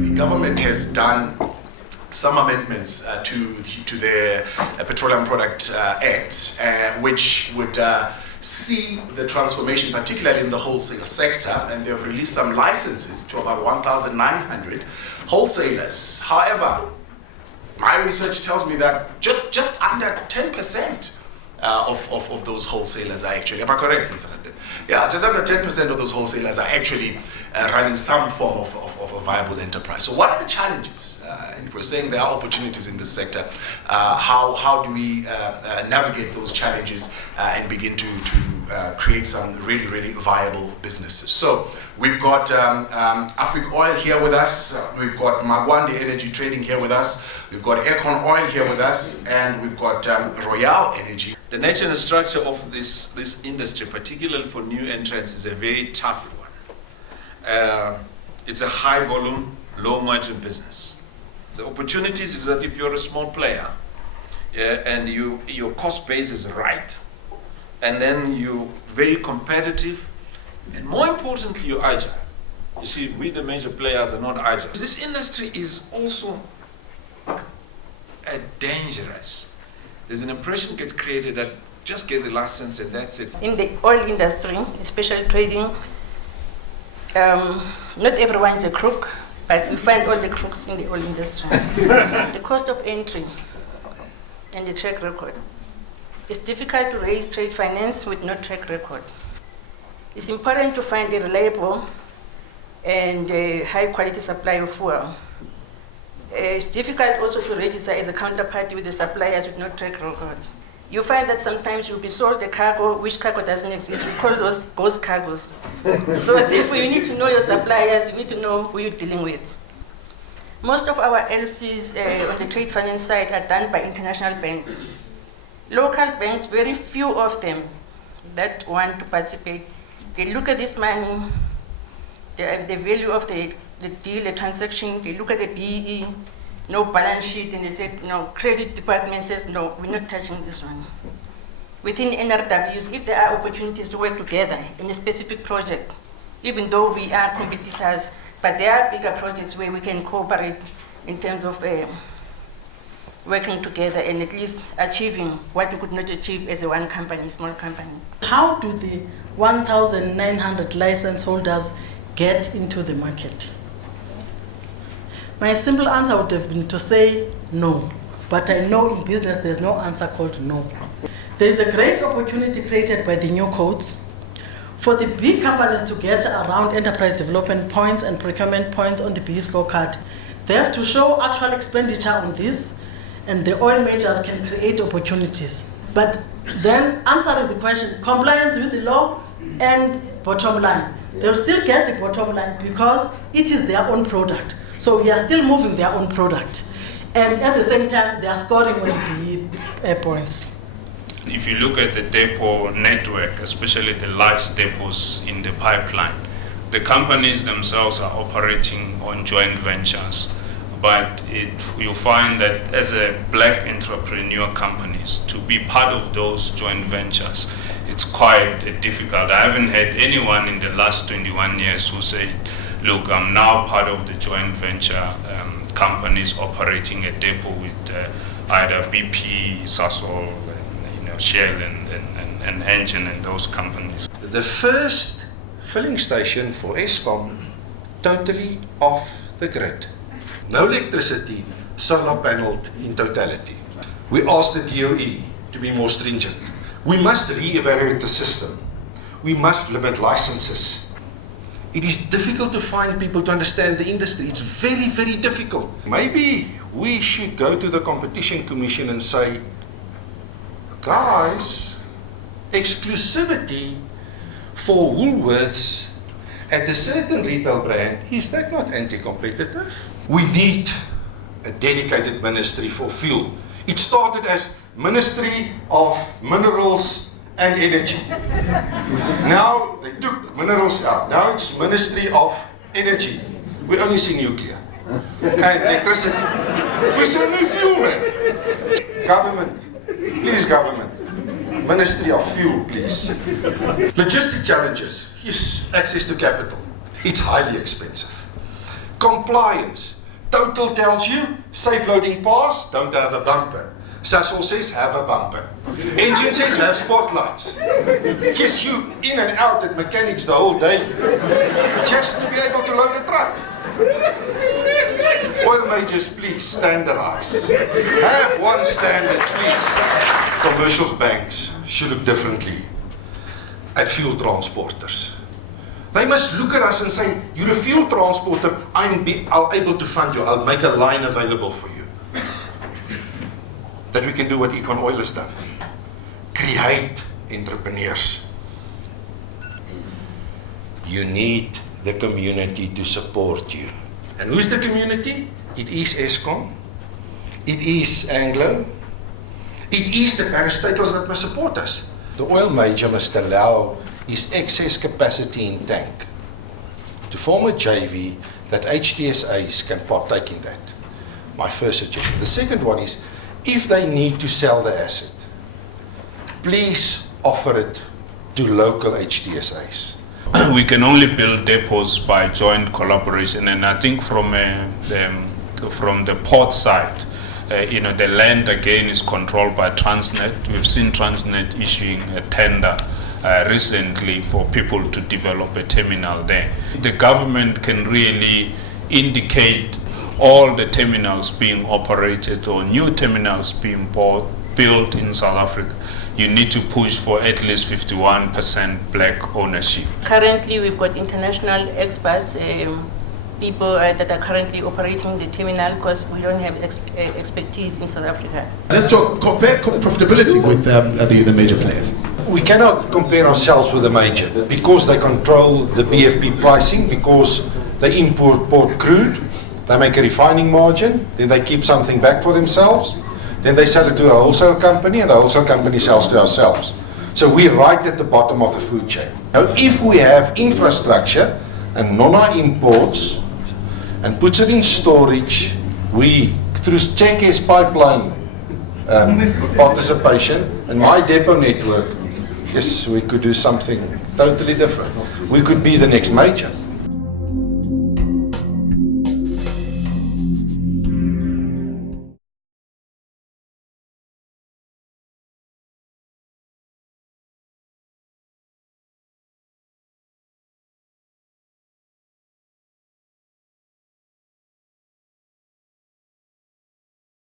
The government has done some amendments to the Petroleum Product Act, which would see the transformation, particularly in the wholesale sector, and they have released some licenses to about 1,900 wholesalers. However, my research tells me that just under 10% of those wholesalers are actually, am I correct, Mr. Radebe? Yeah, just under 10% of those wholesalers are actually running some form of a viable enterprise. So what are the challenges? And if we're saying there are opportunities in this sector, how do we navigate those challenges and begin to create some really viable businesses? So we've got Afric Oil here with us, we've got Magwande Energy Trading here with us, we've got Econ Oil here with us, and we've got Royale Energy. The nature and structure of this industry, particularly for new entrants, is a very tough one. It's a high volume, low margin business. The opportunities is that if you're a small player and your cost base is right, and then you're very competitive, and more importantly, you're agile. You see, we the major players are not agile. This industry is also dangerous. There's an impression gets created that just get the license and that's it. In the oil industry, especially trading, not everyone is a crook, but we find all the crooks in the oil industry. The cost of entry and the track record. It's difficult to raise trade finance with no track record. It's important to find a reliable and high quality supply of fuel. It's difficult also to register as a counterparty with the suppliers with no track record. You find that sometimes you'll be sold a cargo which cargo doesn't exist. We call those ghost cargos. So therefore you need to know your suppliers, you need to know who you're dealing with. Most of our LCs on the trade finance side are done by international banks. Local banks, very few of them that want to participate, they look at this money, the value of the deal, the transaction, they look at the BEE, no balance sheet, and they said, no, credit department says, no, we're not touching this one. Within NRWs, if there are opportunities to work together in a specific project, even though we are competitors, but there are bigger projects where we can cooperate in terms of working together and at least achieving what we could not achieve as a one company, small company. How do the 1,900 license holders get into the market? My simple answer would have been to say no, but I know in business there's no answer called no. There is a great opportunity created by the new codes for the big companies to get around enterprise development points and procurement points on the BE scorecard. They have to show actual expenditure on this, and the oil majors can create opportunities. But then answering the question, compliance with the law and bottom line. They'll still get the bottom line because it is their own product. So we are still moving their own product. And at the same time, they are scoring on the BE points. If you look at the depot network, especially the large depots in the pipeline, the companies themselves are operating on joint ventures. But you find that as a black entrepreneur companies, to be part of those joint ventures, it's quite difficult. I haven't had anyone in the last 21 years who said, look, I'm now part of the joint venture companies operating a depot with either BP, Sasol, Shell and Engine and those companies. The first filling station for Eskom, totally off the grid. No electricity, solar panelled in totality. We asked the DOE to be more stringent. We must re-evaluate the system. We must limit licenses. It is difficult to find people to understand the industry. It's very difficult. Maybe we should go to the Competition Commission and say, guys, exclusivity for Woolworths at a certain retail brand, is that not anti-competitive? We need a dedicated ministry for fuel. It started as Ministry of Minerals and Energy. Now they took minerals out. Now it's Ministry of Energy. We only see nuclear and electricity. We say no fuel, man. Government, please government, Ministry of Fuel, please. Logistic challenges. Yes, access to capital. It's highly expensive. Compliance. Total tells you, safe loading pass, don't have a bumper. Sasol says, have a bumper. Engine says, have spotlights. Yes, you in and out at mechanics the whole day, just to be able to load a truck. Oil majors, please, standardize. Have one standard, please. Commercials banks should look differently at fuel transporters. They must look at us and say, you're a fuel transporter, I'm able to fund you, I'll make a line available for you. That we can do what Econ Oil has done. Create entrepreneurs. You need the community to support you. And who's the community? It is Eskom. It is Anglo. It is the parastatals that must support us. The oil major must allow his excess capacity in tank to form a JV that HTSAs can partake in that. My first suggestion. The second one is, if they need to sell the asset, please offer it to local HTSAs. We can only build depots by joint collaboration, and I think from the port side, the land again is controlled by Transnet. We've seen Transnet issuing a tender recently for people to develop a terminal there. The government can really indicate all the terminals being operated or new terminals being built in South Africa. You need to push for at least 51% black ownership. Currently, we've got international experts, people that are currently operating the terminal because we don't have expertise in South Africa. Let's compare profitability with the major players. We cannot compare ourselves with the major because they control the BFP pricing, because they import crude, they make a refining margin, then they keep something back for themselves, then they sell it to a wholesale company, and the wholesale company sells to ourselves. So we're right at the bottom of the food chain. Now, if we have infrastructure and Nona imports and puts it in storage, we, through Cheke's pipeline participation and my depot network, yes, we could do something totally different. We could be the next major.